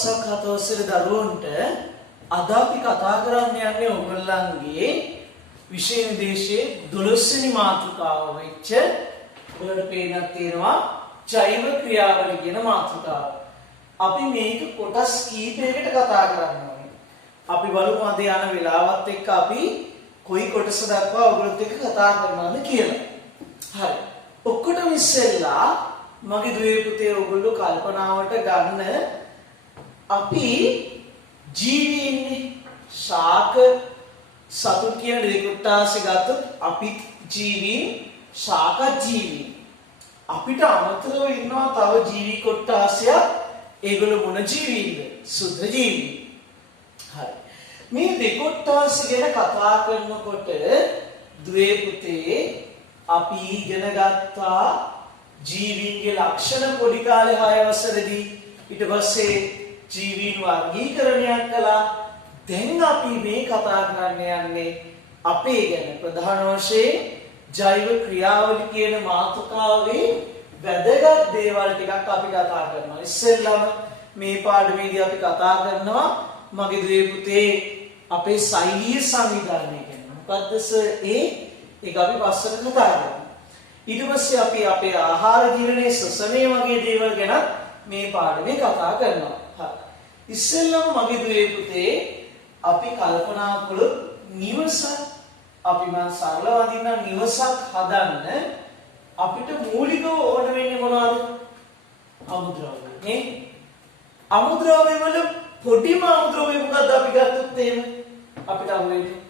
දවසක් 7 වසරේ දරුවන්ට අද අපි කතා කරන්න යන්නේ ඔයගොල්ලන්ගේ විෂය නිර්දේශයේ 12 වෙනි මාතෘකාව වෙච්ච ඔයාලට පේනක් තියෙනවා ජෛව ක්‍රියාවලිය කියන මාතෘකාව. අපි මේක කොටස් කීපයකට කතා කරනවා. අපි බලමු අද යන වෙලාවත් එක්ක අපි කොයි කොටස දක්වා ඔයගොල්ලොත් එක්ක කතා කරනවද කියලා. හරි. ඔක්කොටම ඉස්සෙල්ලා මගේ දුවේ පුතේ ඔයගොල්ලෝ කල්පනාවට ගන්න අපි ජීවීන්නේ ශාක සතු කියන දෙකොට්ටාසේ ගත්තොත් අපි ජීවීන් ශාක ජීවීන් අපිට අමතරව ඉන්නවා තව ජීවි කොට්ටාසයක් ඒගොල්ලෝ මොන ජීවීන්ද සුද්ධ ජීවී. හරි. මේ දෙකොට්ටාස ගැන කතා කරනකොට දුවේ පුතේ අපි ඉගෙන ගත්තා ජීවීන්ගේ ලක්ෂණ පොඩි කාලේ 6 වසරේදී ඊට පස්සේ ජීවීන් වර්ගීකරණයක් කළා. දැන් අපි මේ කතා කරන්න යන්නේ අපේ ගැන ප්‍රධාන වශයෙන් ජෛව ක්‍රියාවලිය කියන මාතෘකාවේ වැදගත් දේවල් ටිකක් අපි කතා කරනවා. ඉස්සෙල්ලාම මේ පාඩමේදී අපි කතා කරනවා මගේ දුවේ පුතේ අපේ සෛලීය සංවිධානය ගැන. මොකද්ද ඒක අපි පස්සට කතා කරමු. ඊට පස්සේ අපි අපේ ආහාර ජීර්ණයේ ශ්වසනය වගේ දේවල් ගැන මේ පාඩමේ කතා කරනවා. හරි. ඉස්සෙල්ලම මගේ දුවේ පුතේ අපි කල්පනා කළොත් නිවසක් අපි මම සරල වදින්න නිවසක් හදන්න අපිට මූලිකව ඕන වෙන්නේ මොනවද? අමුද්‍රව්‍ය. නේ? අමුද්‍රව්‍ය වල පොඩිම අමුද්‍රව්‍ය මොකද්ද අපි ගත්තොත් එහෙම අපිට අහු වෙන්නේ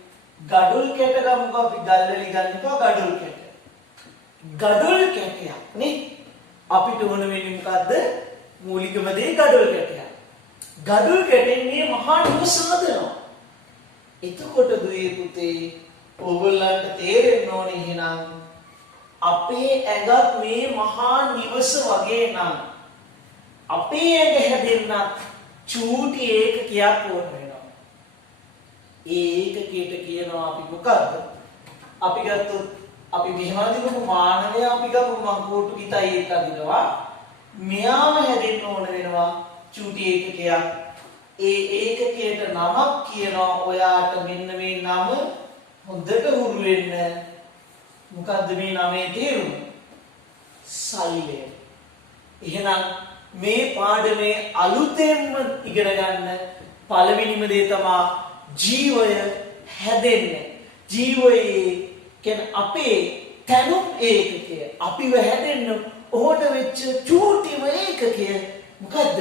ගඩොල් කැට ගමුකෝ අපි ගල් වලින් ගන්නකෝ ගඩොල් කැට. ගඩොල් කැටයක් නේ අපිට ඕන වෙන්නේ මොකද්ද? මූලිකම දේ ගඩොල් කැටයක්. ගඩොල් කැටෙන් මේ මහා නිවස හදනවා. එතකොට දුවේ පුතේ ඕගොල්ලන්ට තේරෙන්න ඕනේ එහෙනම් අපේ ඇඟත් මේ මහා නිවස වගේ නම් අපේ ඇඟ හැදෙන්න චූටි ඒකකයක් ඕන වෙනවා. ඒකකයට කියනවා අපි මොකද්ද? අපි ගත්තොත් අපි මෙහෙම දිනමු මානවය අපි ගමු මංකෝටු කිතයි එක දිනවා. මෙයාම හැදෙන්න ඕන වෙනවා චූටි ඒකකයක්. ඒ ඒකකයට නමක් කියනවා. ඔයාට මෙන්න මේ නම හොඳට හුරු වෙන්න. මොකද්ද මේ නමේ තේරුම? සෛලය. එහෙනම් මේ පාඩමේ අලුතෙන්ම ඉගෙන ගන්න පළවෙනිම දේ තමයි ජීවය හැදෙන්න. ජීවයේ කියන්නේ අපේ තනුම් ඒකකය. අපිව හැදෙන්න ඔහොට වෙච්ච චූටිම ඒකකය මොකද්ද?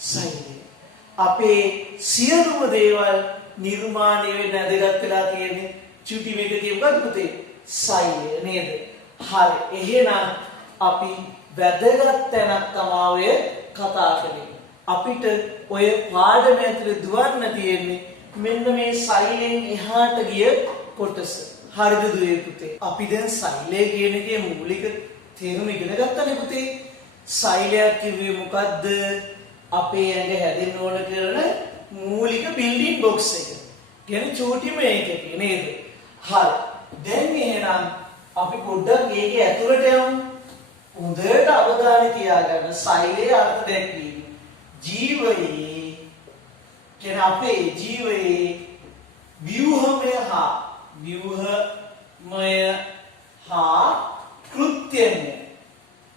සෛලය. අපේ සියලුම දේවල් නිර්මාණය වෙන්න ඇදගත් වෙලා තියෙන්නේ චූටි මේකකේ මොකද්ද පුතේ? සෛලය නේද? හරි. එහෙනම් අපි වැදගත් තැනක් තමයි ඔය කතා කරන්නේ. අපිට ඔය පාඩම ඇතුලේ දුවන්න තියෙන්නේ මෙන්න මේ සෛලෙන් එහාට ගිය කොටස. හරිද දුවේ පුතේ? අපි දැන් සෛලය කියන එකේ මූලික තේරුම ඉගෙන ගත්තනේ පුතේ. සෛලයක් කිව්වේ මොකද්ද? අපේ ඇඟ හැදෙන්න ඕන කරන මූලික බිල්ඩින් බොක්ස් එක. කියන්නේ චූටිම ඒකක නේද? හරි. දැන් එහෙනම් අපි පොඩ්ඩක් මේකේ ඇතුළට යමු. හොඳට අවධානය තියාගන්න සෛලයේ අර්ථ දැක්වීම. ජීවයේ කියන අපේ ජීවයේ ව්‍යුහමය හා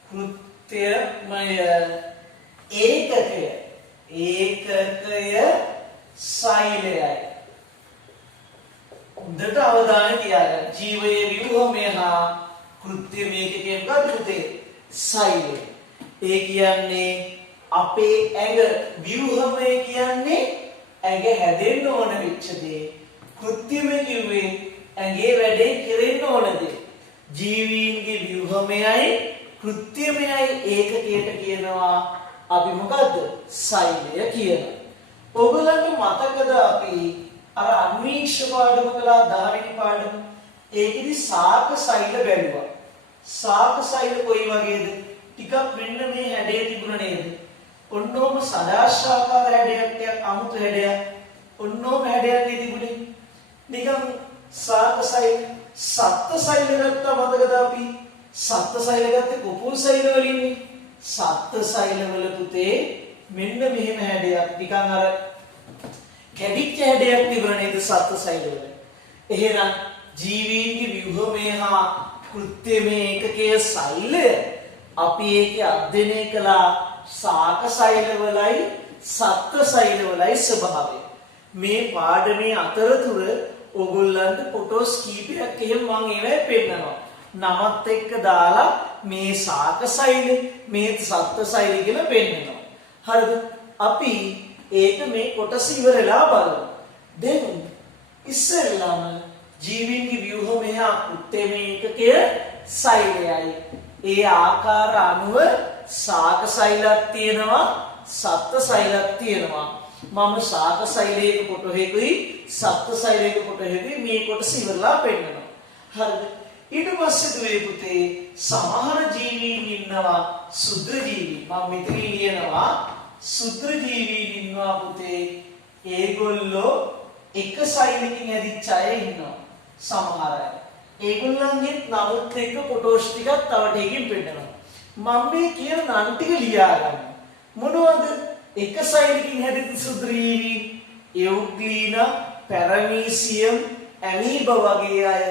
කෘත්‍යමය ඒකකය සෛලයයි. හොඳට අවධානය තියාගන්න. ජීවයේ ව්‍යුහමය හා කෘත්‍යමය කියන පුතේ සෛලය. ඒ කියන්නේ අපේ ඇඟ ව්‍යුහමය කියන්නේ ඇඟ හැදෙන්න ඕන වෙච්ච දේ. කෘත්‍යමය කිව්වේ ඇඟේ වැඩේ කෙරෙන්න ඕන දේ. ජීවීන්ගේ ව්‍යුහමයයි කෘත්‍යමයයි ඒකකයට කියනවා අපි මොකද්ද? සෛලය කියලා. ඔයගලන්ට මතකද අපි අර අන්වීක්ෂ පාඩම කළා 10 වෙනි පාඩම? ඒකෙදි සාක සෛල බැලුවා. සාක සෛල කොයි වගේද? ටිකක් මෙන්න මේ හැඩය තිබුණ නේද? ඔන්නෝම සදාශාකාර හැඩයක් අමුතු හැඩයක්. ඔන්නෝම හැඩයක් තිබුණේ. නිකන් සාක සෛල සත්ත්ව සෛල ගත්තා මතකද අපි? සත්ත්ව සෛල ගත්තේ කුපුල් සෛල වලින්නේ. සත්ත්ව සෛල වල පුතේ මෙන්න මෙහෙම හැඩයක් නිකන් අර කැඩිච්ච හැඩයක් තිබුණ නේද සත්ත්ව සෛලවල. එහෙනම් ජීවීන්ගේ ව්‍යුහමය හා කෘත්‍යමය ඒකකයේ සෛලය අපි ඒකේ අධ්‍යයනය කළා ශාක සෛලවලයි සත්ත්ව සෛලවලයි ස්වභාවය. මේ පාඩමේ අතරතුර ඕගොල්ලන්ට ෆොටෝස් කීපයක් එහෙම මම ඒවයි පෙන්නනවා. නමත් එක්ක දාලා මේ ශාක සෛල මේ සත්ත්ව සෛල කියලා පෙන්නනවා. හරිද? අපි ඒක මේ කොටස ඉවරලා බලමු. දැන් ඉස්සෙල්ලාම ජීවීන්ගේ ව්‍යුහමය හා කෘත්‍යමය ඒකකය සෛලයයි. ඒ ආකාර අනුව ශාක සෛලක් තියෙනවා සත්ත්ව සෛලක් තියෙනවා. මම ශාක සෛලයක කොටහෙකුයි සත්ත්ව සෛලයක කොටහෙකුයි මේ කොටස ඉවරලා පෙන්නනවා. හරිද? ඊට පස්සේ දුවේ පුතේ සමහර ජීවීන් ඉන්නවා සුද්ධ ජීවී. මම මෙතන ලියනවා සුද්ධ ජීවීන් ඉන්නවා පුතේ. ඒගොල්ලෝ එක සෛලකින් හැදිච්ච අය ඉන්නවා. සමහර අය. ඒගොල්ලන්ගේ නමුත් එක්ක ෆොටෝස් ටිකක් තව ටිකකින් පෙන්නනවා. මම මේ කියන නම් ටික ලියා ගන්න. මොනවද? එක සෛලකින් හැදිච්ච සුද්ධ ජීවී එවුග්ලීනා, පැරමීසියම්, ඇමීබා වගේ අය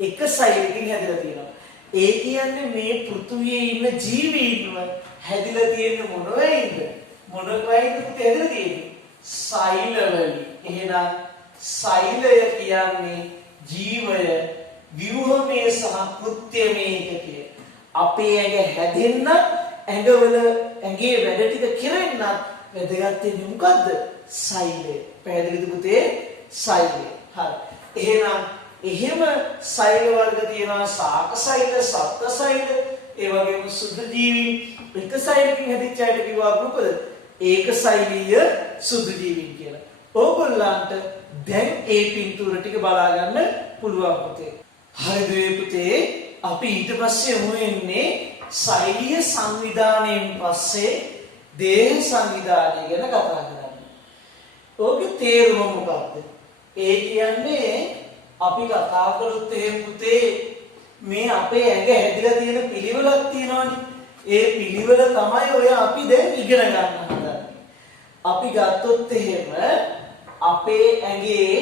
එක සෛලකින් හැදිලා තියෙනවා. ඒ කියන්නේ මේ පෘථුවියේ ඉන්න ජීවීන්ව හැදිලා තියෙන මොන වෙයිද? මොන වෙයිද හැදිලා තියෙන්නේ? සෛලවලින්. එහෙනම් සෛලය කියන්නේ ජීවය ව්‍යුහමය සහ කෘත්‍යමය එකකය. අපේ ඇඟ හැදෙන්න ඇඟවල ඇඟේ වැඩ ටික කෙරෙන්න වැදගත් වෙන්නේ මොකද්ද? සෛලය. පැහැදිලිද පුතේ? සෛලය. හරි. එහෙනම් එහෙම සෛල වර්ග තියෙනවා ශාක සෛල, සත්ත්ව සෛල, ඒ වගේම සුද්ධ ජීවීන්. එක සෛලකින් හැදිච්ච අයට කිව්වා මොකද? ඒක සෛලීය සුද්ධ ජීවීන් කියලා. ඕගොල්ලන්ට දැන් ඒ පින්තූර ටික බලා ගන්න පුළුවන් පුතේ. හරිද පුතේ? අපි ඊට පස්සේ යමු වෙන්නේ සෛලීය සංවිධානයෙන් පස්සේ දේහ සංවිධානය ගැන කතා කරන්න. ඕකේ තේරුම මොකක්ද? ඒ කියන්නේ අපි කතා කරොත් එහෙම පුතේ මේ අපේ ඇඟ හැදිලා තියෙන පිළිවෙලක් තියෙනවානේ. ඒ පිළිවෙල තමයි ඔය අපි දැන් ඉගෙන ගන්න හදන්නේ. අපි ගත්තොත් එහෙම අපේ ඇඟේ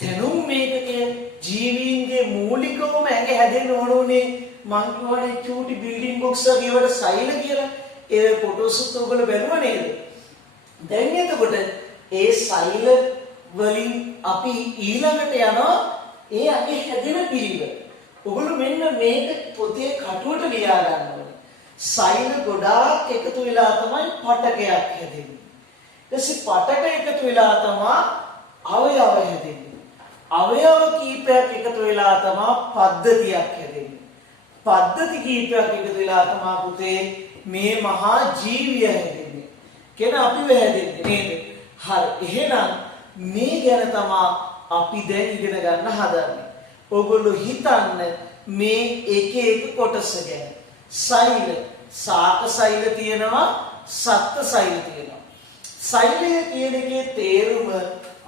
දැනුම් මේකකය ජීවීන්ගේ මූලිකවම ඇඟ හැදෙන්න ඕනේ. මං කියවනේ චූටි බිල්ඩින් බොක්ස් වගේ වල සෛල කියලා. ඒ ෆොටෝස් උත් ඔයගොල්ලෝ බලුවා නේද? දැන් එතකොට ඒ සෛල වලින් අපි ඊළඟට යනවා ඒ අපි හැදෙන පිළිවෙල. ඔයගොල්ලෝ මෙන්න මේක පොතේ කටුවට ලියා ගන්න ඕනේ. සෛල ගොඩාක් එකතු වෙලා තමයි පටකයක් හැදෙන්නේ. ඊටසේ පටක එකතු වෙලා තමයි අවයව හැදෙන්නේ. අවයව කීපයක් එකතු වෙලා තමයි පද්ධතියක් හැදෙන්නේ. පද්ධති කීපයක් එකතු වෙලා තමයි පුතේ මේ මහා ජීවිය හැදෙන්නේ. කියන අපිව හැදෙන්නේ නේද? හරි. එහෙනම් මේ ගැන තමයි අපි දැන් ඉගෙන ගන්න හදන්නේ. ඔයගොල්ලෝ හිතන්න මේ එක එක කොටස ගැන. සෛල, ශාක සෛල තියෙනවා, සත්ත්ව සෛල තියෙනවා. සෛලය කියන එකේ තේරුම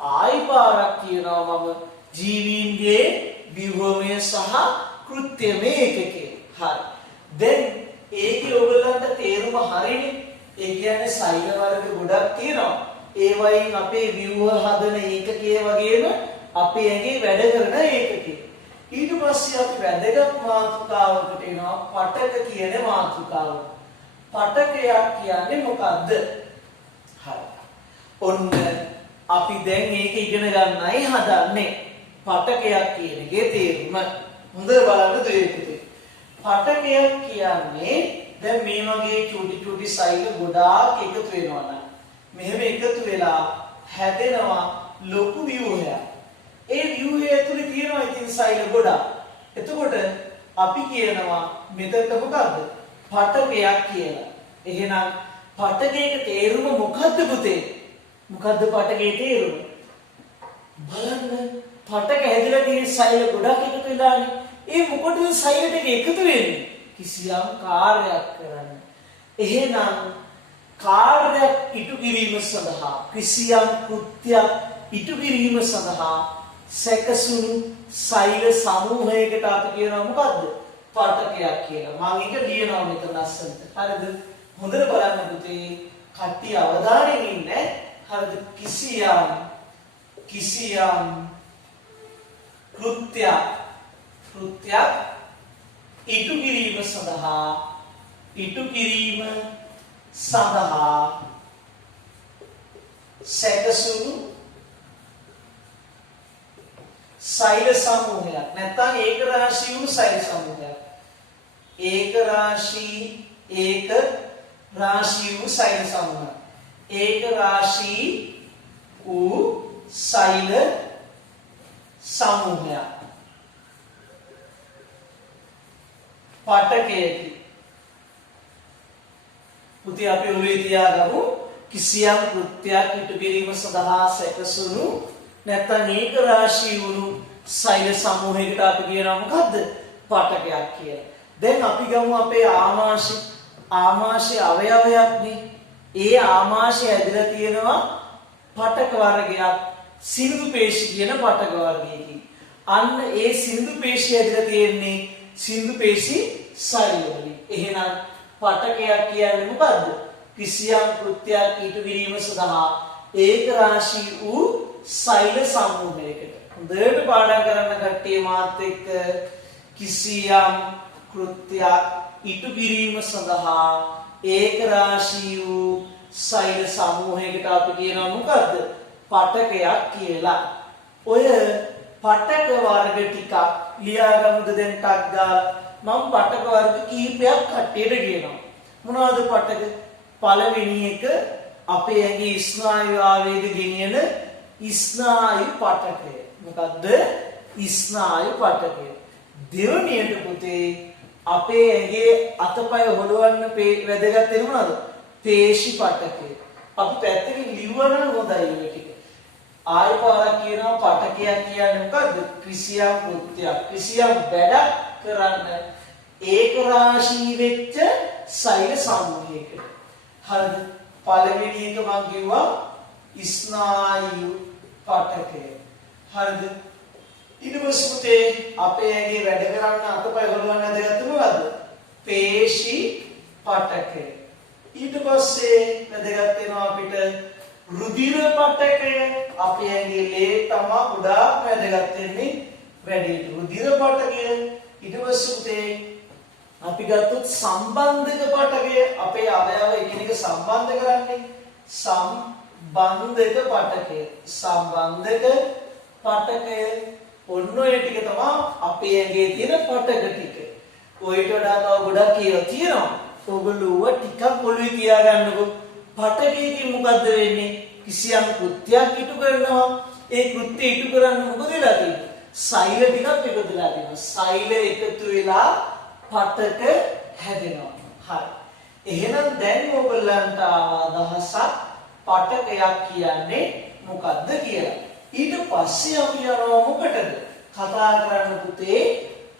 ආයි පාරක් කියනවා මම ජීවීන්ගේ ව්‍යුහමය සහ කෘත්‍යමය ඒකකය. හරි. දැන් ඒකේ ඔයගොල්ලන්ට තේරුම හරිනේ. ඒ කියන්නේ සෛල වර්ග ගොඩක් තියෙනවා. ඒ වයින් අපේ ව්‍යුහ හදන ඒකකයේ වගේම අපේ ඇඟේ වැඩ කරන ඒකකය. ඊට පස්සේ අපි වැදගත් මාතෘකාවකට එනවා පටක කියන මාතෘකාව. පටකයක් කියන්නේ මොකද්ද? හරි. ඔන්න අපි දැන් මේක ඉගෙන ගන්නයි හදන්නේ. පටකයක් කියන එකේ තේරුම හොඳට බලන්න දෙන්නේ. පටකයක් කියන්නේ දැන් මේ වගේ චූටි චූටි සෛල ගොඩාක් එකතු වෙනවා නම් මෙහෙම එකතු වෙලා හැදෙනවා ලොකු ව්‍යුහයක්. ඒ ව්‍යුහය ඇතුලේ තියෙනවා ඉතින් සෛල ගොඩක්. එතකොට අපි කියනවා මෙතනට මොකද්ද? පටකයක් කියලා. එහෙනම් පටකයේ තේරුම මොකද්ද පුතේ? මොකද්ද පටකයේ තේරුම? බලන්න පටක හැදිලා තියෙන සෛල ගොඩක් එකතු වෙලානේ. ඒ මොකටද සෛල දෙක එකතු වෙන්නේ? කිසියම් කාර්යයක් කරන්න. එහෙනම් කාර්යයක් ඉටු කිරීම සඳහා කිසියම් කෘත්‍යයක් ඉටු කිරීම සඳහා සැකසුණු සෛල සමූහයකට අපි කියනවා මොකද්ද? පටකයක් කියලා. මම ඒක ලියනවා මෙතන ලස්සනට. හරිද? හොඳට බලන්න පුතේ. කට්ටිය අවධානයෙන් ඉන්න. හරිද? කිසියම් කෘත්‍යයක් ඉටු කිරීම සඳහා සැකසුණු සෛල සමූහයක් නැත්නම් ඒක රාශී වූ සෛල සමූහයක්. ඒක රාශී වූ සෛල සමූහයක්. ඒක රාශී වූ සෛල සමූහයක්. පටකයකි. පුතේ අපි ඔළුවේ තියාගමු කිසියම් කෘත්‍යයක් ඉටු කිරීම සඳහා සැකසුණු නැත්නම් ඒක රාශී වූ සෛල සමූහයකට අපි කියනවා මොකද්ද? පටකයක් කියලා. දැන් අපි ගමු අපේ ආමාශය අවයවයක්නේ. ඒ ආමාශය ඇදලා තියෙනවා පටක වර්ගයක් සිනිඳු පේශි කියන පටක වර්ගයකින්. අන්න ඒ සිනිඳු පේශි ඇදලා තියෙන්නේ සිනිඳු පේශි සෛල වලින්. එහෙනම් පටකයක් කියන්නේ මොකද්ද? කිසියම් කෘත්‍යයක් ඉටු කිරීම සඳහා ඒක රාශී වූ සෛල සමූහයකට. හොඳට පාඩම් කරන්න කට්ටිය මාත් එක්ක. කිසියම් කෘත්‍යයක් ඉටු කිරීම සඳහා ඒක රාශී වූ සෛල සමූහයකට අපි කියනවා මොකද්ද? පටකයක් කියලා. ඔය පටක වර්ග ටිකක් ලියාගමුද දැන් ටක් දාලා. මම පටක වර්ග කීපයක් කට්ටියට කියනවා. මොනවද පටක? පළවෙනි එක අපේ ඇඟේ ස්නායු ආවේග ගෙනියන ස්නායු පටකය. මොකද්ද? ස්නායු පටකය. දෙවෙනියට පුතේ අපේ ඇඟේ අතපය හොලවන්න වැදගත් වෙන මොනවද? පේශි පටකය. අපි පැත්තකින් ලියවනම් හොඳයි මේ ටික. ආයෙ පාරක් කියනවා පටකයක් කියන්නේ මොකද්ද? කිසියම් කෘත්‍යයක් කිසියම් වැඩක් කරන්න ඒක රාශී වෙච්ච සෛල සමූහයකට. හරිද? පළවෙනි එක මම කිව්වා ස්නායු පටකය. හරිද? ඊට පස්සේ අපේ ඇඟේ වැඩ කරන්න අතපය හොලවන්න වැදගත් මොකද්ද? පේශි පටකය. ඊට පස්සේ වැදගත් වෙනවා අපිට රුධිර පටකය. අපේ ඇඟේ ලේ තමයි ගොඩාක් වැදගත් වෙන්නේ වැඩි රුධිර පටකය. ඊට පස්සේ අපි ගත්තොත් සම්බන්ධක පටකය. අපේ අවයව එකිනෙක සම්බන්ධ කරන්නේ සම්බන්ධක පටකය. සම්බන්ධක පටකය. ඔන්න ඔය ටික තමයි අපේ ඇඟේ තියෙන පටක ටික. ඔයිට වඩා තව ගොඩක් ඒවා තියෙනවා. ඔයගොල්ලෝ ටිකක් ඔළුවේ තියාගන්නකො. පටකයකින් මොකද්ද වෙන්නේ? කිසියම් කෘත්‍යයක් ඉටු කරනවා. ඒ කෘත්‍ය ඉටු කරන්න මොකද වෙලා තියෙන්නේ? සෛල ටිකක් එකතුලා තියෙනවා. සෛල එකතු වෙලා පටක හැදෙනවා. හරි. එහෙනම් දැන් ඔයගොල්ලන්ට අදහසක් පටකයක් කියන්නේ මොකද්ද කියලා. ඊට පස්සේ අපි යනවා මොකටද? කතා කරන්න පුතේ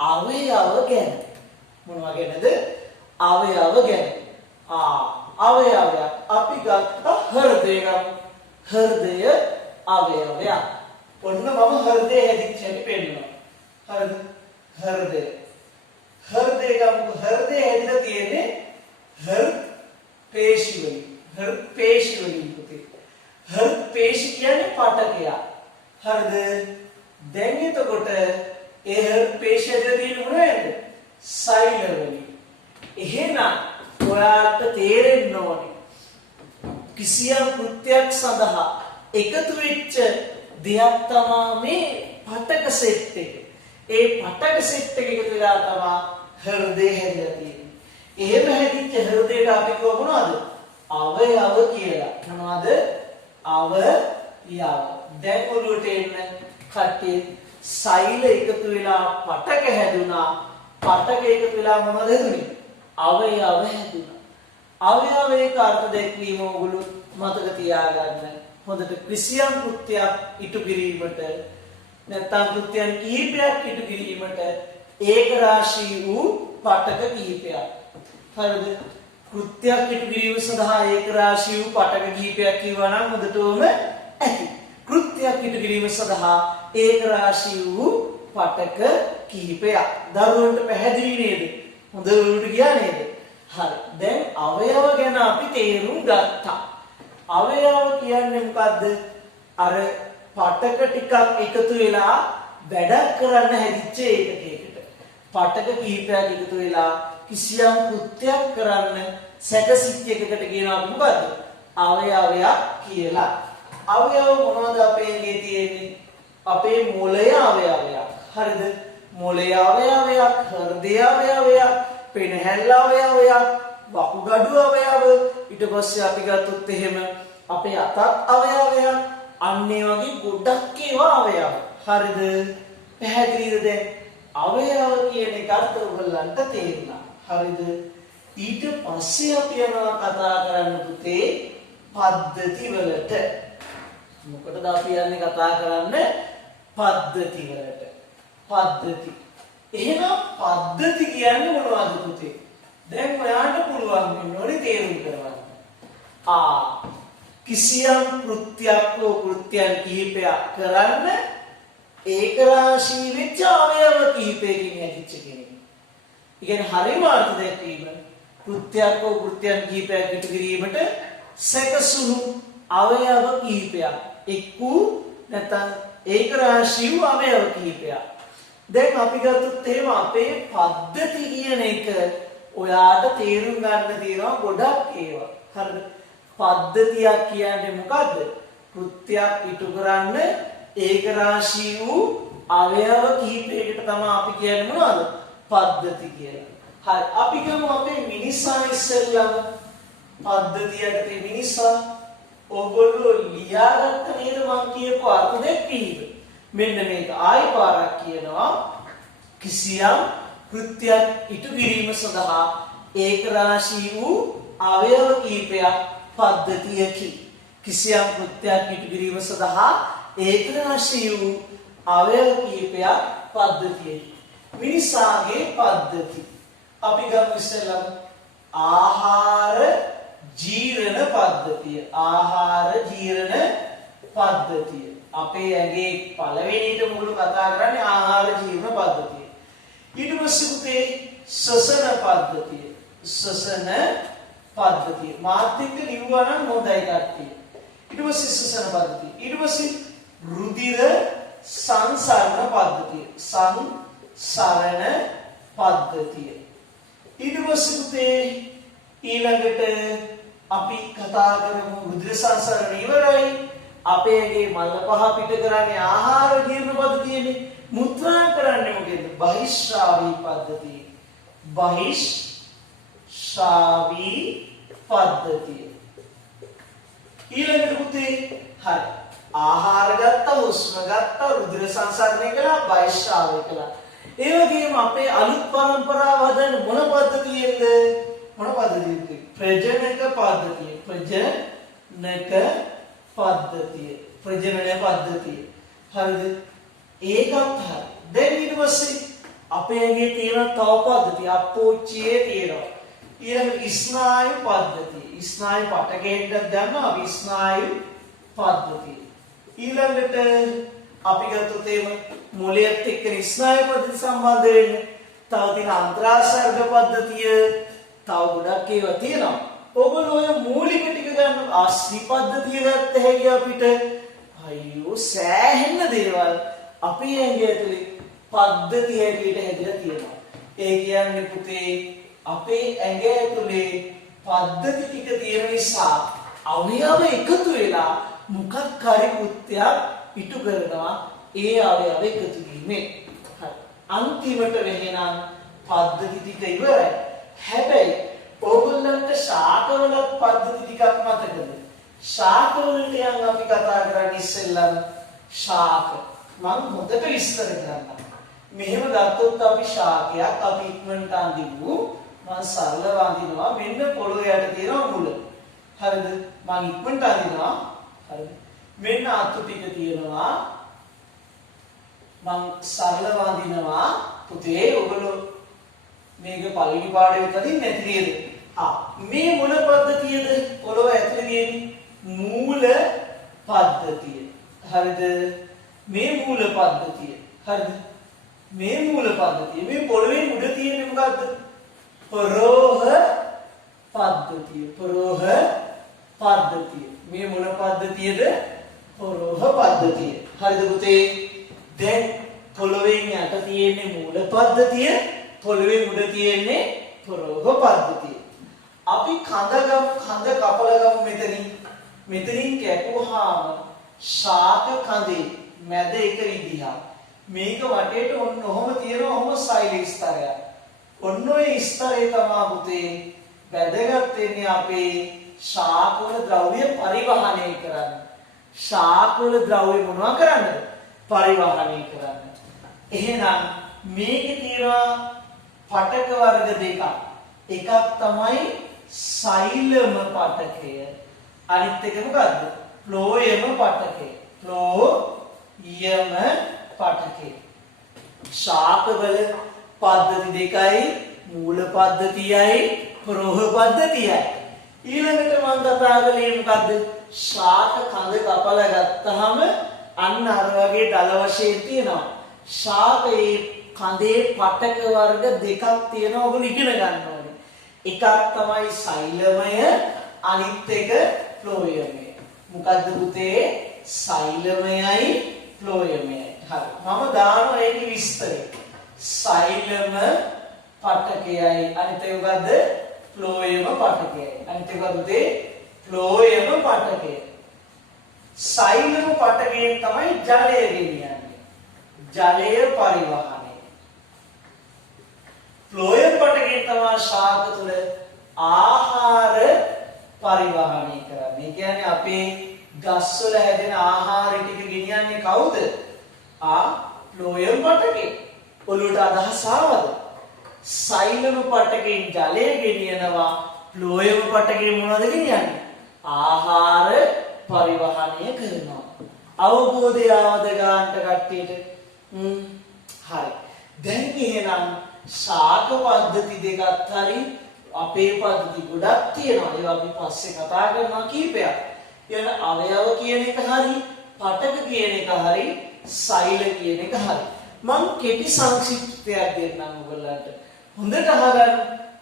අවයව ගැන. මොනවා ගැනද? අවයව ගැන. අවයවයක් අපි ගත්ත හෘදය ගමු. හෘදය අවයවයක්. ඔන්න මම හෘදය හැදිච්ච හැටි පෙන්නනවා. හරිද? හෘදය ගමු. හෘදය හැදිලා තියෙන්නේ හෘද පේශි වලින්. හෘද පේශි වලින් පුතේ. හෘද පේශි කියන්නේ පටකයක්. හරිද? දැන් එතකොට ඒ හෘද පේශි හැදිලා තියෙන්නේ මොනවද? සෛල වලින්. එහෙනම් ඔයාලට තේරෙන්න ඕනේ කිසියම් කෘත්‍යයක් සඳහා එකතු වෙච්ච දෙයක් තමයි මේ පටක සෙට් එක. ඒ පටක සෙට් එක එකතු වෙලා තමයි හෘදය හැදිලා තියෙන්නේ. එහෙම හැදිච්ච හෘදයට අපි කියව මොනවද? අවයව කියලා. මොනවද? අවයව. දැන් ඔළුවට එන්න කට්ටිය සෛල එකතු වෙලා පටක හැදුනා. පටක එකතු වෙලා මොනවද හැදුනේ? අවයව හැදුනා. අවයවයක අර්ථ දැක්වීම ඔයගොල්ලෝ මතක තියාගන්න. හොඳට කිසියම් කෘත්‍යයක් ඉටු කිරීමට නැත්නම් කෘත්‍යයන් කිහිපයක් ඉටු කිරීමට ඒක රාශී වූ පටක කිහිපයක්. හරිද? කෘත්‍යයක් ඉටු කිරීම සඳහා ඒක රාශී වූ පටක කිහිපයක් කියවා නම් හොඳටම ඇති. කෘත්‍යයක් ඉටු කිරීම සඳහා ඒක රාශී වූ පටක කිහිපයක්. දරුවන්ට පැහැදිලි නේද? හොඳට ගියා නේද? හරි. දැන් අවයව ගැන අපි තේරුම් ගත්තා. අවයව කියන්නේ මොකද්ද? අර පටක ටිකක් එකතු වෙලා වැඩක් කරන්න හැදිච්ච ඒකකයකට. පටක කිහිපයක් එකතු වෙලා කිසියම් කෘත්‍යයක් කරන්න සැකසිච්ච එකකට කියනවා මොකද්ද? අවයවයක් කියලා. අවයව මොනවද අපේ ඉන්නේ තියෙන්නේ? අපේ මොළය අවයවයක්. හරිද? මොළය අවයවයක්, හෘදය අවයවයක්, පෙනහැල්ල අවයවයක්, වකුගඩු අවයව, ඊට පස්සේ අපි ගත්තොත් එහෙම අපේ අතත් අවයවයක්. අන්න ඒ වගේ ගොඩක් ඒවා අවයව. හරිද? පැහැදිලිද දැන්? අවයව කියන එකත් ඔයගොල්ලන්ට තේරුණා. හරිද? ඊට පස්සේ අපි යනවා කතා කරන්න පුතේ පද්ධති වලට. මොකටද අපි යන්නේ කතා කරන්න? පද්ධති වලට. පද්ධති. එහෙනම් පද්ධති කියන්නේ මොනවද පුතේ? දැන් ඔයාලට පුළුවන් වෙනෝනේ තේරුම් කරගන්න. කිසියම් කෘත්‍යයක් හෝ කෘත්‍යයන් කිහිපයක් කරන්න ඒක රාශී වෙච්ච අවයව කිහිපයකින් හැදිච්ච කෙනෙක්. ඒ කියන්නේ හරිම අර්ථ දැක්වීම කෘත්‍යයක් හෝ කෘත්‍යයන් කිහිපයක් ඉටු කිරීමට සැකසුණු අවයව කිහිපයක්. එක්කු නැත්නම් ඒක රාශී වූ අවයව කිහිපයක්. දැන් අපි ගත්තොත් එහෙම අපේ පද්ධති කියන එක ඔයාට තේරුම් ගන්න තියෙනවා ගොඩක් ඒවා. හරිද? පද්ධතියක් කියන්නේ මොකද්ද? කෘත්‍යයක් ඉටු කරන්න ඒක රාශී වූ අවයව කිහිපයකට තමයි අපි කියන්නේ මොනවද? පද්ධති කියලා. හරි. අපි ගමු අපේ මිනිසා ඉස්සෙල්ලම පද්ධතියට මිනිසා ඔයගොල්ලෝ ලියාගත්ත නේද මම කියපු අර්ථ දෙකීද? මෙන්න මේක ආයි පාරක් කියනවා. කිසියම් කෘත්‍යයක් ඉටු කිරීම සඳහා ඒක රාශී වූ අවයව කිහිපයක් පද්ධතියකි. කිසියම් කෘත්‍යයක් ඉටු කිරීම සඳහා ඒක රාශී වූ අවයව කිහිපයක් පද්ධතියකි. මිනිසාගේ පද්ධති. අපි ගමු ඉස්සෙල්ලම ආහාර ජීර්ණ පද්ධතිය. ආහාර ජීර්ණ පද්ධතිය. අපේ ඇඟේ පළවෙනිට මුළු කතා කරන්නේ ආහාර ජීර්ණ පද්ධතිය. ඊට පස්සේ පුතේ ශ්වසන පද්ධතිය. ශ්වසන පද්ධතිය. මාත් එක්ක ලිව්වා නම් හොඳයි කට්ටිය. ඊට පස්සේ ශ්වසන පද්ධතිය. ඊට පස්සේ රුධිර සංසරණ පද්ධතිය. සංසරණ පද්ධතිය. ඊට පස්සේ පුතේ ඊළඟට අපි කතා කරමු රුධිර සංසරණ ඉවරයි. අපේ ඇඟේ මල පහ පිට කරන්නේ ආහාර ජීර්ණ පද්ධතියනේ. මුත්‍රා කරන්නේ මොකේද? බහිශ්‍රාවී පද්ධතිය. බහිශ්‍රාවී පද්ධතිය. ඊළඟට පුතේ හරි. ආහාර ගත්තා, හුස්ම ගත්තා, රුධිර සංසරණය කළා, බහිශ්‍රාවය කළා. ඒ වගේම අපේ අලුත් පරම්පරාව හදන මොන පද්ධතියෙන්ද? මොන පද්ධතියද? ප්‍රජනක පද්ධතිය. ප්‍රජනක පද්ධතිය. ප්‍රජනන පද්ධතිය. හරිද? ඒකත් හරි. දැන් ඊට පස්සේ අපේ ඇඟේ තියෙන තව පද්ධතිය අපෝච්චියේ තියෙනවා. ඊළඟ ස්නායු පද්ධතිය. ස්නායු පටකෙන්ද ගන්නවා අපි ස්නායු පද්ධතිය. ඊළඟට අපි ගත්තොත් එහෙම මොළයත් එක්ක ස්නායු පද්ධතිය සම්බන්ධ වෙන්නේ. තව තියෙන අන්ත්‍රාසර්ග පද්ධතිය. තව ගොඩක් ඒවා තියෙනවා. ඔයගොල්ලෝ ඔය මූලික ටික ගන්න ආශ්‍රි පද්ධතිය ගත්ත හැකි අපිට අයියෝ සෑහෙන දේවල් අපි ඇඟේ ඇතුලේ පද්ධතිය හැටියට හැදලා තියෙනවා. ඒ කියන්නේ පුතේ අපේ ඇඟ ඇතුලේ පද්ධති ටික තියෙන නිසා අවයව එකතු වෙලා මොකක් හරි කෘත්‍යයක් ඉටු කරනවා. ඒ අවයව එකතු වීමෙන්. හරි. අන්තිමට වෙහෙනම් පද්ධති ටික ඉවරයි. හැබැයි ඕගොල්ලන්ට ශාකවල පද්ධති ටිකක් මතකද? ශාකවලට යන් අපි කතා කරන්නේ ඉස්සෙල්ලම ශාක. මම හොඳට විස්තර කරන්නම්. මෙහෙම ගත්තොත් අපි ශාකයක් අපි ඉක්මනට අඳිමු. මම සරලව අඳිනවා. මෙන්න පොළොව යට තියෙනවා මුල. හරිද? මම ඉක්මනට අඳිනවා. හරිද? මෙන්න අතු ටික තියෙනවා. මම සරලව අඳිනවා. පුතේ ඔයගොල්ලෝ මේක පළවෙනි පාඩේ උතරින් නැති නේද? මේ මොන පද්ධතියද? පොළොව ඇතුලේ තියෙන මූල පද්ධතිය. හරිද? මේ මූල පද්ධතිය. හරිද? මේ මූල පද්ධතිය. මේ පොළවේ උඩ තියෙන්නේ මොකද්ද? පරෝහ පද්ධතිය. පරෝහ පද්ධතිය. මේ මොන පද්ධතියද? පරෝහ පද්ධතිය. හරිද පුතේ? දැන් පොළොවෙන් යට තියෙන්නේ මූල පද්ධතිය, පොළොවෙන් උඩ තියෙන්නේ පරෝහ පද්ධතිය. අපි කඳ කපලා ගමු මෙතනින්. මෙතනින් කැපුවාම ශාක කඳේ මැද එක විදිහක්. මේක වටේට ඔන්න ඔහොම තියෙනවා, ඔහොම සෛල ස්තරයක්. ඔන්න ඔය ස්තරේ තමයි පුතේ වැදගත් වෙන්නේ අපේ ශාක වල ද්‍රව්‍ය පරිවහනය කරන්න. ශාක වල ද්‍රව්‍ය මොනවා කරන්නද? පරිවහනය කරන්න. එහෙනම් මේකේ තියෙනවා පටක වර්ග දෙකක්. එකක් තමයි සෛලම පටකය. අනිත් එක මොකද්ද? ෆ්ලෝයම පටකය. ෆ්ලෝයම පටකය. ශාක වල පද්ධති දෙකයි, මූල පද්ධතියයි, පරෝහ පද්ධතියයි. ඊළඟට මම කතා කළේ මොකද්ද? ශාක කඳ කපලා ගත්තාම අන්න අර වගේ දල වශයෙන් තියෙනවා. ශාකයේ කඳේ පටක වර්ග දෙකක් තියෙනවා. ඔබ ඉගෙන ගන්න ඕනේ. එකක් තමයි සෛලමය, අනිත් එක ෆ්ලෝයමය. මොකද්ද පුතේ? සෛලමයයි ෆ්ලෝයමයයි. හරි. මම දානවා ඒකේ විස්තරය. සෛලම පටකයයි, අනිත් එක මොකද්ද? ෆ්ලෝයම පටකයයි. අනිත් එක පුතේ ෆ්ලෝයම පටකය. සෛලම පටකයෙන් තමයි ජලය ගෙනියන්නේ. ජලය පරිවහනය. ෆ්ලෝයම පටකයෙන් තමයි ශාක තුල ආහාර පරිවහනය කරන්නේ. ඒ කියන්නේ අපේ ගස්වල හැදෙන ආහාර ටික ගෙනියන්නේ කවුද? ෆ්ලෝයම පටකේ. ඔළුවට අදහස් ආවද? සෛලම පටකෙන් ජලය ගෙනියනවා. ෆ්ලෝයම පටකෙන් මොනවද ගෙනියන්නේ? ආහාර පරිවහනය කරනවා. අවබෝධය ආවද ගන්නට කට්ටියට? හරි. දැන් එහෙනම් ශාක පද්ධති දෙකත් හරි අපේ පද්ධති ගොඩක් තියෙනවා. ඒවා අපි පස්සේ කතා කරනවා කීපයක්. කියන අවයව කියන එක හරි, පටක කියන එක හරි, සෛල කියන එක හරි. මම කෙටි සංක්ෂිප්තයක් දෙන්නම් ඔයගොල්ලන්ට. හොඳට අහගන්න.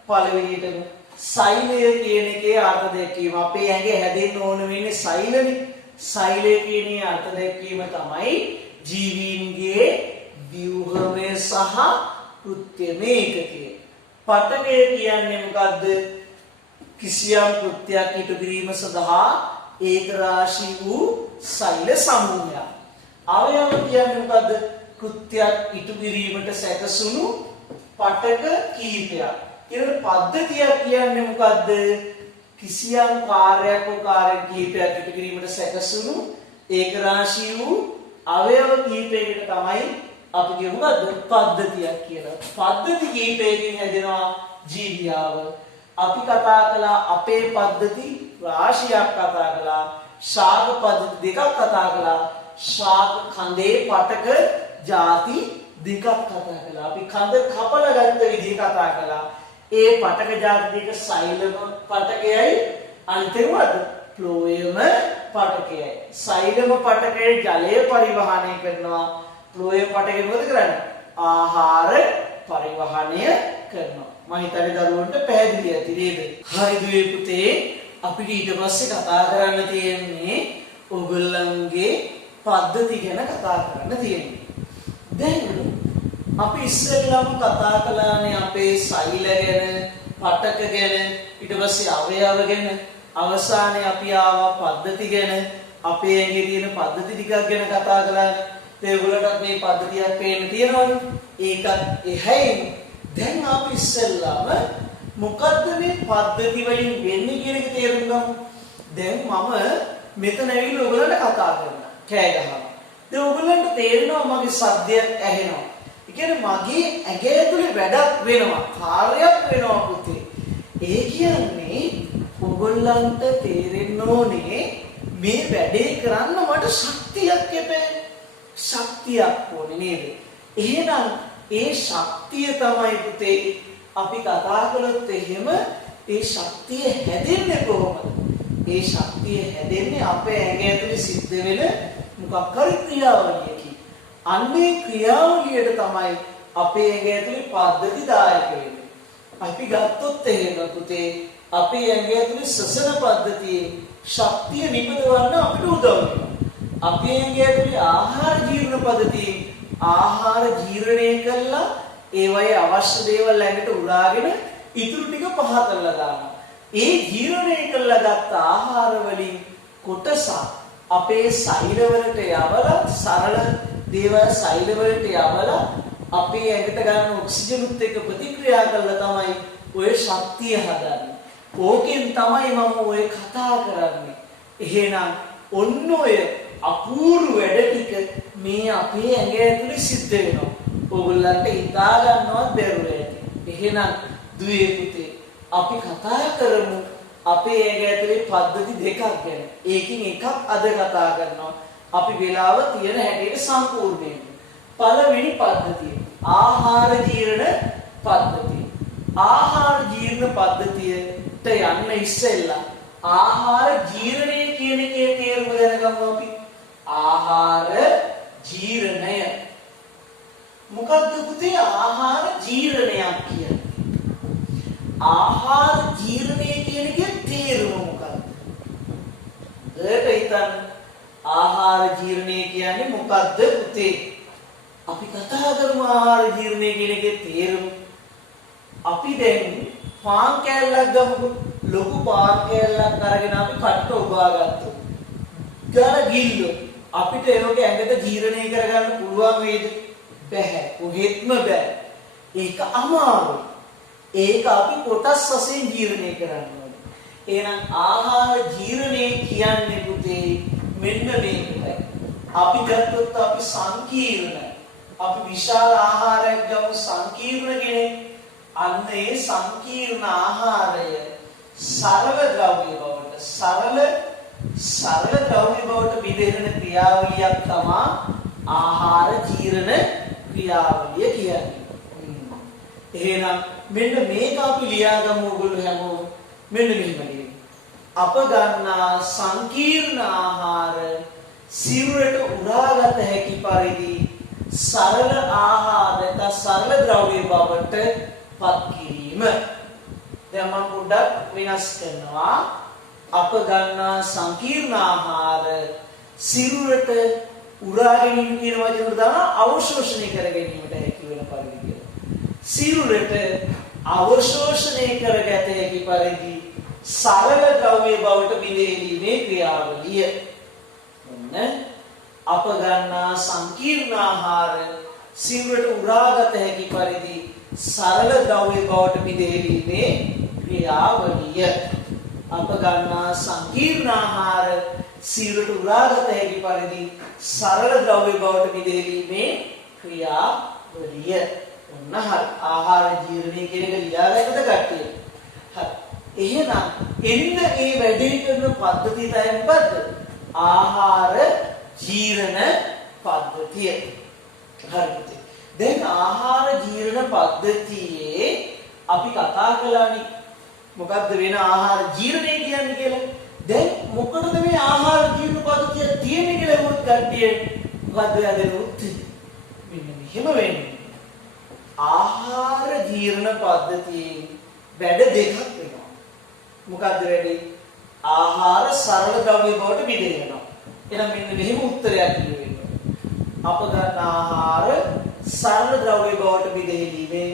පළවෙනියටම සෛලය කියන එකේ අර්ථ දැක්වීම. අපේ ඇඟේ හැදෙන්න ඕන වෙන්නේ සෛලනේ. සෛලය කියන අර්ථ දැක්වීම තමයි ජීවීන්ගේ ව්‍යුහමය සහ කෘත්‍යමය ඒකකය. පටකය කියන්නේ මොකද්ද? කිසියම් කෘත්‍යයක් ඉටු කිරීම සඳහා ඒක රාශී වූ සෛල සමූහයක්. අවයව කියන්නේ මොකද්ද? කෘත්‍යයක් ඉටු කිරීමට සැකසුණු පටක කීපයක්. ඊළඟ පද්ධතියක් කියන්නේ මොකද්ද? කිසියම් කාර්යයක් හෝ කාර්ය කීපයක් ඉටු කිරීමට සැකසුණු ඒක රාශී වූ අවයව කීපයකට තමයි අපි කියමු පද්ධතියක් කියලා. පද්ධති කීපයකින් හැදෙනවා ජීවියාව. අපි කතා කළා අපේ පද්ධති රාශියක් කතා කළා. ශාක පද්ධති දෙකක් කතා කළා. ශාක කඳේ පටක ಜಾති දෙකක් කතා කළා. අපි කඳ කපලා ගත්ත විදිහ කතා කළා. ඒ පටක ಜಾති දෙක සෛලම පටකයයි, අනිත් ඒවාද ෆ්ලෝයම පටකයයි. සෛලම පටකයේ ජලය පරිවහනය කරනවා. ෆ්ලෝයම පටකය මොකද කරන්නේ? ආහාර පරිවහනය කරනවා. මම හිතන්නේ දරුවන්ට පැහැදිලි ඇති නේද? හරි දුවේ පුතේ, අපිට ඊට පස්සේ කතා කරන්න තියෙන්නේ ඔයගොල්ලන්ගේ පද්ධති ගැන කතා කරන්න තියෙන්නේ. දැන් අපි ඉස්සෙල්ලාම කතා කළානේ අපේ සෛල ගැන, පටක ගැන, ඊට පස්සේ අවයව ගැන, අවසානයේ අපි ආවා පද්ධති ගැන. අපේ ඇඟේ තියෙන පද්ධති ටිකක් ගැන කතා කළානේ. ඒගොල්ලන්ට මේ පද්ධතියක් පේන්න තියෙනවනේ. ඒකත් එහෙයින් දැන් අපි ඉස්සෙල්ලාම මොකද්ද මේ පද්ධති වලින් වෙන්නේ කියන එක තේරුම් ගමු. දැන් මම මෙතන ඇවිල්ලා ඔයගොල්ලන්ට කතා කරනවා. කෑ ගහනවා. දැන් ඔයගොල්ලන්ට තේරෙනවා මගේ සද්දයක් ඇහෙනවා. ඒ කියන්නේ මගේ ඇඟේ ඇතුලේ වැඩක් වෙනවා. කාර්යයක් වෙනවා පුතේ. ඒ කියන්නේ ඔයගොල්ලන්ට තේරෙන්න ඕනේ මේ වැඩේ කරන්න මට ශක්තියක් එපේ. ශක්තියක් ඕනේ නේද? එහෙනම් ඒ ශක්තිය තමයි පුතේ අපි කතා කළොත් එහෙම ඒ ශක්තිය හැදෙන්නේ කොහොමද? ඒ ශක්තිය හැදෙන්නේ අපේ ඇඟ ඇතුලේ සිද්ධ වෙන මොකක් හරි ක්‍රියාවලියකින්. අන්නේ ක්‍රියාවලියට තමයි අපේ ඇඟ ඇතුලේ පද්ධති දායක වෙන්නේ. අපි ගත්තොත් එහෙම පුතේ අපේ ඇඟේ ඇතුලේ ශ්වසන පද්ධතියේ ශක්තිය නිපදවන්න අපිට උදව් වෙනවා. අපේ ඇඟේ ඇතුලේ ආහාර ජීර්ණ පද්ධතියේ ආහාර ජීර්ණය කළා ඒවයේ අවශ්‍ය දේවල් ඇඟට උරාගෙන ඉතුරු ටික පහ කරලා දානවා. ඒ ජීර්ණය කළා ගත්ත ආහාර වලින් කොටසක් අපේ සෛල වලට යවලා සරල දේවල් සෛල වලට යවලා අපේ ඇඟට ගන්න ඔක්සිජනුත් එක්ක ප්‍රතික්‍රියා කරලා තමයි ඔය ශක්තිය හදන්නේ. ඕකෙන් තමයි මම ඔය කතා කරන්නේ. එහෙනම් ඔන්න ඔය අපූර්ව වැඩ ටික මේ අපේ ඇඟ ඇතුලේ සිද්ධ වෙනවා. ඕගොල්ලන්ට හිතා ගන්නවත් බැරුව ඇති. එහෙනම් දුවේ පුතේ අපි කතා කරමු අපේ ඇඟ ඇතුලේ පද්ධති දෙකක් ගැන. ඒකින් එකක් අද කතා කරනවා. අපි වෙලාව තියෙන හැටියට සම්පූර්ණයෙන්. පළවෙනි පද්ධතිය ආහාර ජීර්ණ පද්ධතිය. ආහාර ජීර්ණ පද්ධතියට යන්න ඉස්සෙල්ලා ආහාර ජීර්ණය කියන එකේ තේරුම දැනගමු අපි. ආහාර ජීර්ණය මොකක්ද පුතේ ආහාර ජීර්ණයක් කියන්නේ? ආහාර ජීර්ණය කියන එකේ තේරුම මොකක්ද? දෙයට හිතන්න ආහාර ජීර්ණය කියන්නේ මොකක්ද පුතේ? අපි කතා කරමු ආහාර ජීර්ණය කියන එකේ තේරුම. අපි දැන් පාන් කෑල්ලක් ගමුකෝ. ලොකු පාන් කෑල්ලක් අරගෙන අපි කට්ට උබා ගත්තා. ගාන ගිල්ලෝ අපිට ඒක ඇඟට ජීර්ණය කරගන්න පුළුවන් වේද? බැහැ. කොහෙත්ම බැහැ. ඒක අමාරුයි. ඒක අපි කොටස් වශයෙන් ජීර්ණය කරන්න ඕනේ. එහෙනම් ආහාර ජීර්ණය කියන්නේ පුතේ මෙන්න මේකයි. අපි ගත්තොත් අපි සංකීර්ණ අපි විශාල ආහාරයක් ගමු සංකීර්ණ කෙනෙක්. අන්න ඒ සංකීර්ණ ආහාරය සරල ද්‍රව්‍ය බවට සරල ද්‍රව්‍ය බවට බෙදෙන ක්‍රියාවලියක් තමයි ආහාර ජීර්ණ ක්‍රියාවලිය කියන්නේ. එහෙනම් මෙන්න මේක අපි ලියාගමු ඔයගොල්ලෝ හැමෝම. මෙන්න මෙහෙම අප ගන්නා සංකීර්ණ ආහාර සිරුරට උරාගත හැකි පරිදි සරල ආහාර සරල ද්‍රව්‍ය බවට පත් කිරීම. දැන් මම පොඩ්ඩක් වෙනස් කරනවා. අප ගන්නා සංකීර්ණ ආහාර සිරුරට උරා ගැනීම කියන වචන දාන අවශෝෂණය කර ගැනීමට හැකි වෙන පරිදි කියලා. සිරුරට අවශෝෂණය කරගත හැකි පරිදි සරල ද්‍රව්‍ය බවට බිඳීමේ ක්‍රියාවලිය. ඔන්න අප ගන්නා සංකීර්ණ ආහාර සිරුරට උරාගත හැකි පරිදි සරල ද්‍රව්‍ය බවට බිඳීමේ ක්‍රියාවලිය. අප ගන්නා සංකීර්ණ ආහාර සිරුරට උරාගත හැකි පරිදි සරල ද්‍රව්‍ය බවට බෙදීමේ ක්‍රියාවලිය. ඔන්න හරි. ආහාර ජීර්ණය කියන එක ලියාගන්නද කට්ටිය? හරි. එහෙනම් එන්න මේ වැඩේ කරන පද්ධතිය තමයි මොකද්ද? ආහාර ජීර්ණ පද්ධතිය. හරිද? දැන් ආහාර ජීර්ණ පද්ධතියේ අපි කතා කළානේ මොකද්ද වෙන ආහාර ජීර්ණය කියන්නේ කියලා. දැන් මොකටද මේ ආහාර ජීර්ණ පද්ධතිය තියෙන්නේ කියලා වුත් කට්ටිය මොකද්ද යදෙන උත්තර? මෙන්න මෙහෙම වෙන්නේ. ආහාර ජීර්ණ පද්ධතියේ වැඩ දෙකක් වෙනවා. මොකද්ද වැඩේ? ආහාර සරල ද්‍රව්‍ය බවට බෙදෙනවා. එහෙනම් මෙන්න මෙහෙම උත්තරයක් දෙන්න. අප ගන්න ආහාර සරල ද්‍රව්‍ය බවට බෙදීමේ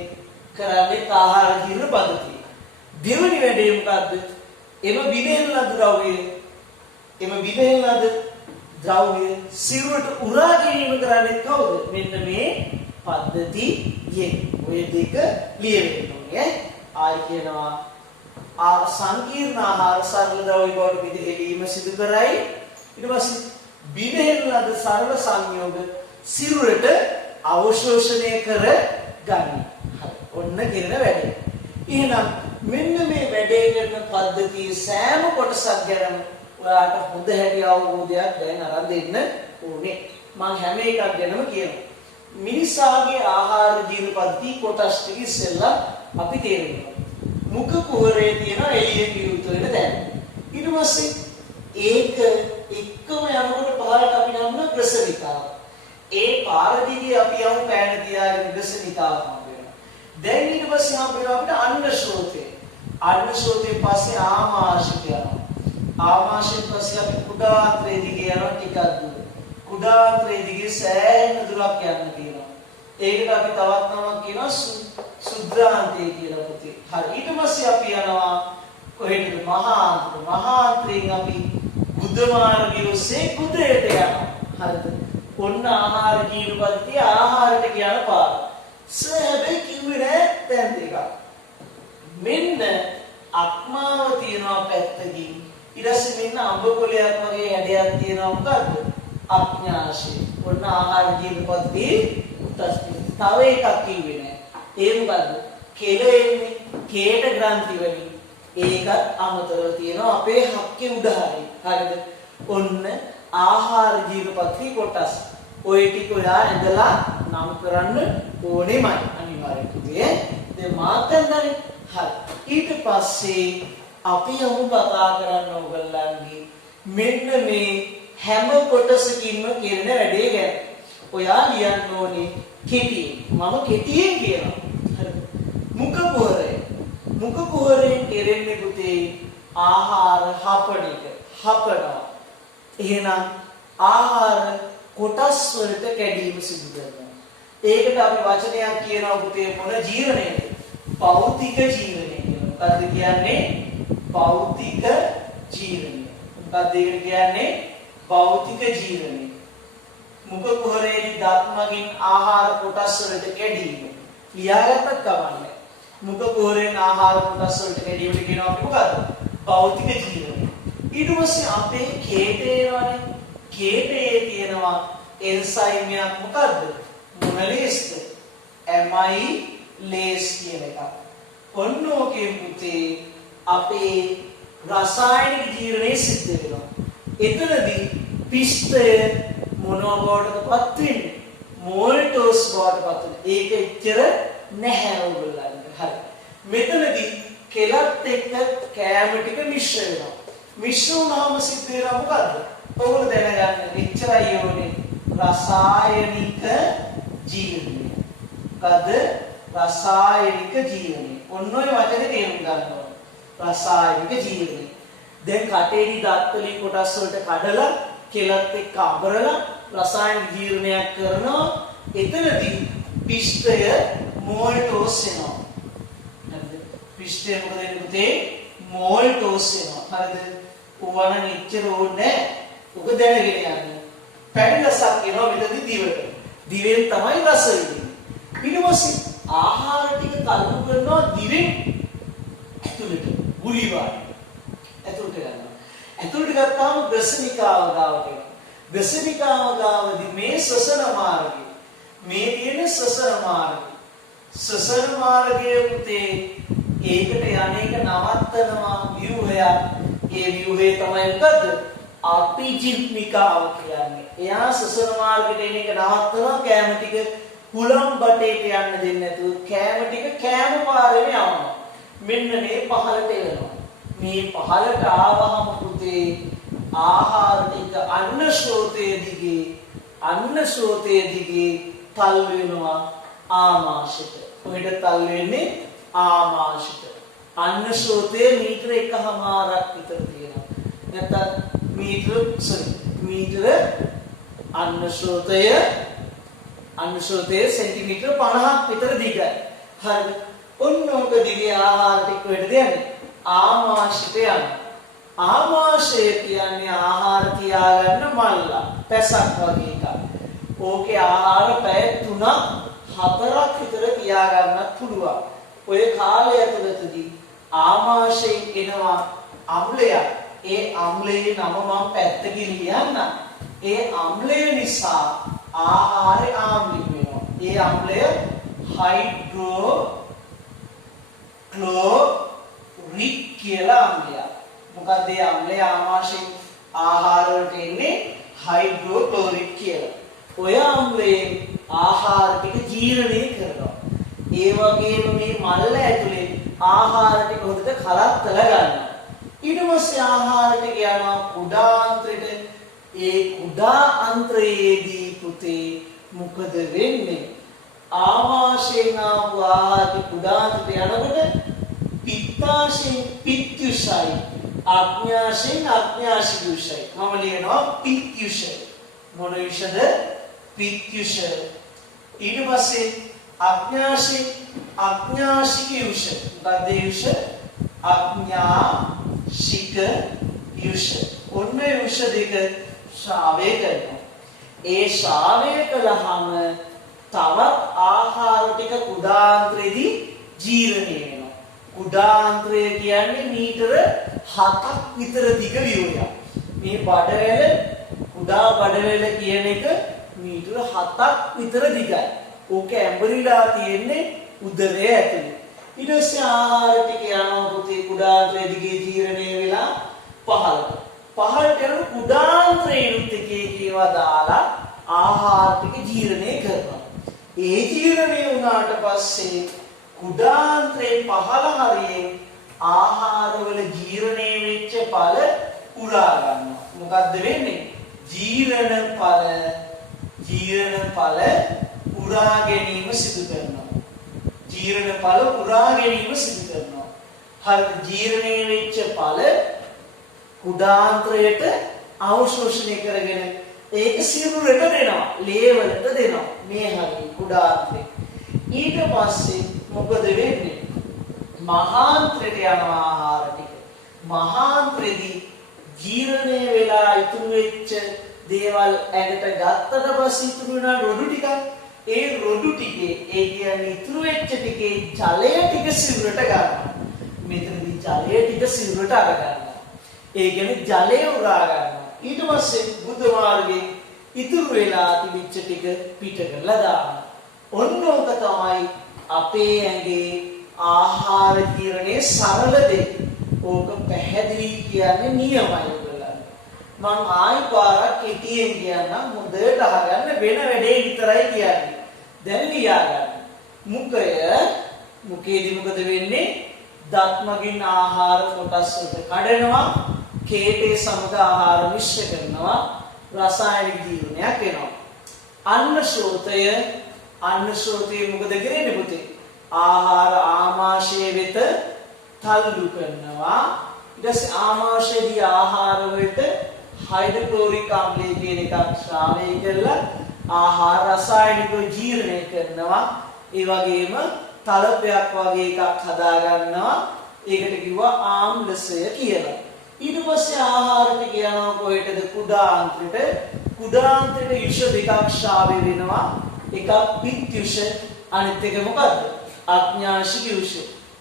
කරන්නේ ආහාර ජීර්ණ පද්ධතිය. දෙවෙනි වැඩේ මොකද්ද? එම බිඳෙන ලද ද්‍රව්‍ය සිරුරට උරා ගැනීම කරන්නේ කවුද? මෙන්න මේ පද්ධතියෙන්. ඔය දෙක ලියවෙන්න ඕනේ. ආයි කියනවා සංකීර්ණ ආහාර සරල ද්‍රව්‍ය බවට බෙදීම සිදු කරයි. ඊට පස්සේ බිඳෙන ලද සරල සංයෝග සිරුරට අවශෝෂණය කර ගන්න. ඔන්න කියන වැඩේ. එහෙනම් මෙන්න මේ වැඩේ කරන පද්ධතිය සෑම කොටසක් ගැනම ඔයාලට හොඳ හැටි අවබෝධයක් දැන් අරන් දෙන්න ඕනේ. මම හැම එකක් ගැනම කියනවා. මිනිසාගේ ආහාර ජීර්ණ පද්ධතිය කොටස් ටික ඉස්සෙල්ලා අපි තේරුම් මුඛ කුහරයේ තියෙන එළියෙන් විවෘත වෙන තැන. ඊට පස්සේ ඒක එක්කම යනකොට පහළට අපි නම් ග්‍රසනිකාව. ඒ පාර දිගේ අපි යමු පෑන තියාගෙන ග්‍රසනිකාව හම්බ වෙනවා. දැන් ඊට පස්සේ හම්බෙනවා අපිට අන්න ශ්‍රෝතේ. අන්න ශ්‍රෝතේ පස්සේ ආමාශයට යනවා. ආමාශයෙන් පස්සේ අපි කුඩාත්‍රේ දිගේ යනවා ටිකක් දුර. කුඩාත්‍රේ දිගේ සෑහෙන දුරක් යන්න තියෙනවා. ඒකට අපි තවත් නමක් කියනවා සුද්ධාන්තේ කියලා පුතේ. හරි. ඊට පස්සේ අපි යනවා කොහෙටද? මහාන්තර. මහාන්තරයෙන් අපි බුද්ධ මාර්ගය ඔස්සේ කුදයට යනවා. හරිද? ඔන්න ආහාර ජීවපද්ධතිය ආහාරට කියන පාර. හැබැයි කිව්වේ නෑ දැන් දෙකක්. මෙන්න අක්මාව තියනවා පැත්තකින්. ඊට පස්සේ මෙන්න අඹ කොළයක් වගේ හැඩයක් තියෙනවා මොකද්ද? අඥාශය. ඔන්න ආහාර ජීවපද්ධතිය උත්ස්ප්‍රේත. තව එකක් කිව්වේ නෑ. ඒ මොකද්ද? කෙල එන්නේ කේට ග්‍රන්ථි වලින්. ඒකත් අමතරව තියෙනවා අපේ හක්කේ උඩ හරිය. හරිද? ඔන්න ආහාර ජීවපද්ධතිය කොටස්. ඔය ටික ඔයා ඇදලා නම් කරන්න ඕනෙමයි අනිවාර්යයෙන් පුතේ. දැන් මාතන්දනේ. හරි. ඊට පස්සේ අපි යමු කතා කරන්න ඕගොල්ලන්ගේ මෙන්න මේ හැම කොටසකින්ම කියන වැඩේ ගැන. ඔයා ලියන්න ඕනේ කෙටියෙන්. මම කෙටියෙන් කියනවා. හරිද? මුඛ පුහරය. මුඛ පුහරයෙන් කෙරෙන්නේ පුතේ ආහාර හපන එක. හපනවා. එහෙනම් ආහාර කොටස් වලට කැඩීම සිදු කරනවා. ඒකට අපි වචනයක් කියනවා පුතේ මොන ජීවණයද? භෞතික ජීවණය කියනවා. මොකද්ද කියන්නේ? භෞතික ජීවණය. මොකද්ද ඒකට කියන්නේ? භෞතික ජීවණය. මුඛ කුහරයේ දත් මගින් ආහාර කොටස් වලට කැඩීම. ලියාගත්තත් කවන්නේ. මුඛ කුහරයෙන් ආහාර කොටස් වලට කැඩීමට කියනවා අපි මොකද්ද? භෞතික ජීවණය. ඊට පස්සේ අපේ කේතේවනේ කේතේ තියෙනවා එන්සයිම් එකක් මොකද්ද? මොනලේස්ද? ඇමයිලේස් කියන එක. ඔන්න ඔකේ පුතේ අපේ රසායනික ජීවණය සිද්ධ වෙනවා. එතනදී පිෂ්ඨය මොනවා බවටපත් වෙන්නේ? මෝල්ටෝස් බවටපත් වෙනවා. ඒක එච්චර නැහැ ඔයගොල්ලන්ට. හරි. මෙතනදී කෙලත් එක්ක කෑම ටික මිශ්‍ර වෙනවා. මිශ්‍ර වුණාම සිද්ධ වෙනවා මොකද්ද? ඔයගොල්ලෝ දැනගන්න එච්චරයි ඕනේ රසායනික ජීවණය. මොකද්ද? රසායනික ජීවණය. ඔන්න ඔය වචනේ තේරුම් ගන්න ඕනේ. රසායනික ජීවණය. දැන් කටේදී දත් වලින් කොටස් වලට කඩලා කෙලත් එක්ක අඹරලා රසායනික ජීවණයක් කරනවා. එතනදී පිෂ්ඨය මෝල්ටෝස් වෙනවා. හරිද? පිෂ්ඨය මොකද වෙන්නේ පුතේ? මෝල්ටෝස් වෙනවා. හරිද? ඕවන නිච්චර ඕනේ. ඔබ දැනගෙන යන්න. පැණිරසක් එනවා මෙතනදී දිවට. දිවෙන් තමයි රස වෙන්නේ. ඊට පස්සේ ආහාර ටික කල්ප කරනවා දිවෙන් ඇතුළට. ගුලි වායි. ඇතුළට ගන්නවා. ඇතුළට ගත්තාම දසනිකාව ගාවට එනවා. දසනිකාව ගාවදී මේ ශ්වසන මාර්ගය. මේ තියෙන ශ්වසන මාර්ගය. ශ්වසන මාර්ගයේ පුතේ ඒකට යන්නේක නවත්තනවා ව්‍යුහයක්. ඒ ව්‍යුහය තමයි මොකද්ද? අපිජිත්නිකාව කියන්නේ. එයා ශ්වසන මාර්ගයට එන එක නවත්තනවා කැම ටික හුලම් බටේට යන්න දෙන්නේ නැතුව කැම ටික කැම පාරේම යවනවා. මෙන්න මේ පහළට එනවා. මේ පහළට ආවහම පුතේ ආහාර ටික අන්න ශ්‍රෝතයේ දිගේ තල් වෙනවා ආමාශයට. කොහෙද තල් වෙන්නේ? ආමාශයට. අන්න ශ්‍රෝතයේ මීටර 1.5ක් විතර තියෙනවා. නැත්නම් මීටර අන්න ශ්‍රෝතය සෙන්ටිමීටර 50ක් විතර දිගයි. හරිද? ඔන්න ඔක දිගේ ආහාර ටික වෙඩ දෙන්නේ ආමාශයට යනවා. ආමාශය කියන්නේ ආහාර තියාගන්න මල්ල පැසක් වගේ එකක්. ඕකේ ආහාර පැය 3-4ක් විතර තියාගන්නත් පුළුවන්. ඔය කාලය ඇතුළතදී ආමාශයෙන් එනවා අම්ලයක්. ඒ අම්ලයේ නම මම පැත්තකින් ලියන්න. ඒ අම්ලය නිසා ආහාරය ආම්ලික වෙනවා. ඒ අම්ලය හයිඩ්‍රෝක්ලෝරික් කියලා අම්ලයක්. මොකද ඒ අම්ලය ආමාශයෙන් ආහාර වලට එන්නේ හයිඩ්‍රෝක්ලෝරික් කියලා. ඔය අම්ලයෙන් ආහාර ටික ජීර්ණය කරනවා. ඒ වගේම මේ මල්ල ඇතුලේ ආහාර ටික හොදට කලත්තලා ගන්නවා. ඊට පස්සේ ආහාර ටික යනවා කුඩා අන්ත්‍රයට. ඒ කුඩා අන්ත්‍රයේදී පුතේ මොකද වෙන්නේ? ආමාශයෙන් ආපු ආහාර කුඩාන්තයට යනකොට පිත්තාශයෙන් පිත්‍යුෂයි ආඥාශයෙන් ආඥාශිකුෂයි මම ලියනවා පිත්‍යුෂ මොන විෂද පිත්‍යුෂ ඊට පස්සේ ආඥාශයෙන් ආඥාශිකුෂ මොකක්ද යුෂ ආඥාශික යුෂ ඔන්න යුෂ දෙක ශ්‍රාවය කරනවා ඒ ශ්‍රාවය කළාම තවත් ආහාර ටික කුඩාන්තරයේදී ජීර්ණය වෙනවා. කුඩාන්තරය කියන්නේ මීටර 7ක් විතර දිග වියෝයක්. මේ බඩවැල කුඩා බඩවැල කියන එක මීටර 7ක් විතර දිගයි. ඕක ඇඹරිලා තියෙන්නේ උදරය ඇතුලේ. ඊට පස්සේ ආහාර ටික යනවා පුතේ කුඩාන්තරය දිගේ ජීර්ණය වෙලා පහළට. පහළට යන කුඩාන්තරේනුත් එකේවා දාලා ආහාර ටික ජීර්ණය කරනවා. ඒ ජීර්ණය වුණාට පස්සේ කුඩාන්තරේ පහළ හරියෙන් ආහාරවල ජීර්ණය වෙච්ච ඵල උරා ගන්නවා. මොකද්ද වෙන්නේ? ජීර්ණ ඵල උරා ගැනීම සිදු කරනවා. ජීර්ණ ඵල උරා ගැනීම සිදු කරනවා. හරි ජීර්ණය වෙච්ච ඵල කුඩාන්තරයට අවශෝෂණය කරගෙන ඒක සිරුරට දෙනවා ලේ වලට දෙනවා මේ හරිය කුඩාන්තරේ ඊට පස්සේ මොකද වෙන්නේ මහාන්තරයට යනවා ආහාර ටික මහාන්තරෙදී ජීර්ණය වෙලා ඉතුරු වෙච්ච දේවල් ඇඟට ගත්තට පස්සේ ඉතුරු වෙන රොඩු ටික ඒ රොඩු ටිකේ ඒ කියන්නේ ඉතුරු වෙච්ච ටිකේ ජලය ටික සිරුරට ගන්නවා මෙතනදී ජලය ටික සිරුරට අර ගන්නවා ඒ කියන්නේ ජලය උරා ගන්නවා ඊට පස්සේ බුද්ධ මාර්ගයේ ඉතුරු වෙලා තිබිච්ච ටික පිට කරලා දානවා. ඔන්න ඔක තමයි අපේ ඇඟේ ආහාර ජීර්ණයේ සරල දෙය. ඕක පැහැදිලි කියන්නේ නියමයි ඔයගොල්ලෝ. මම ආයි පාරක් කෙටියෙන් කියන්නම් හොඳට අහගන්න වෙන වැඩේ විතරයි කියන්නේ. දැන් ලියා ගන්න. මුඛයේදී මොකද වෙන්නේ? දත් මගින් ආහාර කොටස් වලට කඩනවා. කේටේ සමග ආහාර මිශ්‍ර කරනවා රසායනික ජීවනයක් වෙනවා අන්න ශ්‍රෝතය මොකද කරන්නේ පුතේ ආහාර ආමාශය වෙත තල්ලු කරනවා ඊට පස්සේ ආමාශයේදී ආහාර වලට හයිඩ්‍රොක්ලොරික් ආම්ලය කියන එකක් ශ්‍රාවය කරලා ආහාර රසායනිකව ජීර්ණය කරනවා ඒ වගේම තලපයක් වගේ එකක් හදා ගන්නවා ඒකට කිව්වා ආම්ලසය කියලා ඊට පස්සේ ආහාර ටික යනවා කොහෙටද කුඩාන්තරයට යුෂ දෙකක් ශ්‍රාවය වෙනවා එකක් පිත්යුෂ අනිත් එක මොකද්ද ආඥාශික යුෂ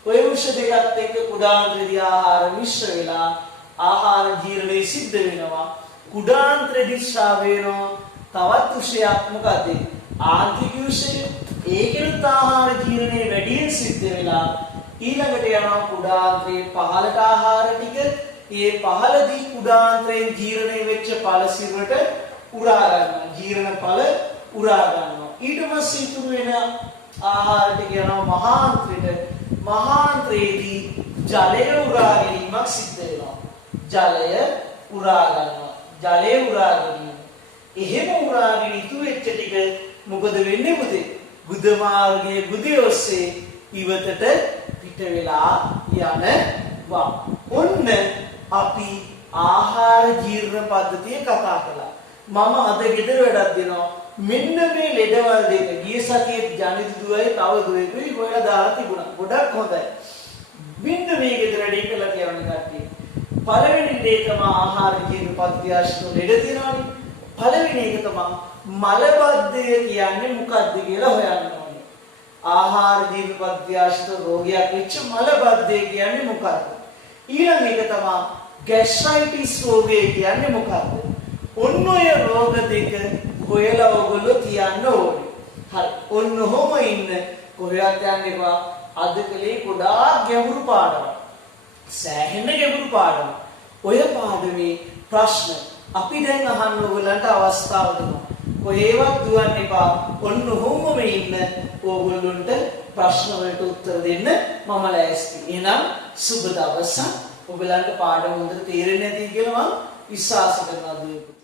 ඔය යුෂ දෙකත් එක්ක කුඩාන්තරයේදී ආහාර මිශ්‍ර වෙලා ආහාර ජීර්ණය සිද්ධ වෙනවා කුඩාන්තරයේදී ශ්‍රාවය වෙනවා තවත් යුෂයක් මොකද්ද ආන්ත්‍රික යුෂය ඒකෙනුත් ආහාර ජීර්ණය වැඩියෙන් සිද්ධ වෙලා ඊළඟට යනවා කුඩාන්තරයේ පහළට ආහාර ටික ඒ පහළදී කුඩාන්තරයෙන් ජීර්ණය වෙච්ච ඵල සිරුරට උරා ගන්නවා ජීර්ණ ඵල උරා ගන්නවා ඊට පස්සේ ඉතුරු වෙන ආහාර ටික යනවා මහාන්තරයේදී ජලය උරා ගැනීමක් සිද්ධ වෙනවා ජලය උරා ගැනීම එහෙම උරාගෙන ඉතුරු වෙච්ච ටික මොකද වෙන්නේ පුතේ බුද්ධ මාර්ගයේ බුදිය ඔස්සේ ඉවතට පිට වෙලා යනවා ඔන්න අපි ආහාර ජීර්ණ පද්ධතිය කතා කළා. මම අද ගෙදර වැඩක් දෙනවා. මෙන්න මේ ලෙඩවල් දෙක ගිය සතියේ ජනිත දුවයි තව දුවෙකුයි හොයලා දාලා තිබුණා. ගොඩක් හොඳයි. මෙන්න මේ ගෙදර වැඩේ කළා කියන්නේ කට්ටිය. පළවෙනි දේ තමයි ආහාර ජීර්ණ පද්ධතිය ආශ්‍රිත ලෙඩ තියෙනවානේ. පළවෙනි එක තමයි මලබද්ධය කියන්නේ මොකක්ද කියලා හොයන්න ඕනේ. ආහාර ජීර්ණ පද්ධතිය ආශ්‍රිත රෝගයක් වෙච්ච මලබද්ධය කියන්නේ මොකක්ද? ඊළඟ එක තමයි ગેස්ට්‍රයිටිස් රෝගය කියන්නේ මොකක්ද? ඔන්න ඔය රෝග දෙක හොයලා ඔයගොල්ලෝ තියන්න ඕනේ. හරි. ඔන්න ඔහොම ඉන්න කොහෙවත් යන්න එපා. අද කලේ ගොඩාක් ගැඹුරු පාඩමක්. සෑහෙන ගැඹුරු පාඩමක්. ඔය පාඩමේ ප්‍රශ්න අපි දැන් අහන්න ඔයගලන්ට අවස්ථාව දෙනවා. කොහෙවත් දුවන්න එපා. ඔන්න ඔහොම ඉන්න ඕගොල්ලන්ට ප්‍රශ්න වලට උත්තර දෙන්න මම ලෑස්ති. එහෙනම් සුබ දවසක්. ඔයගලන්ට පාඩම හොඳට තේරෙන්නේ නැති කියලා මම විශ්වාස කරනවා දුවේ.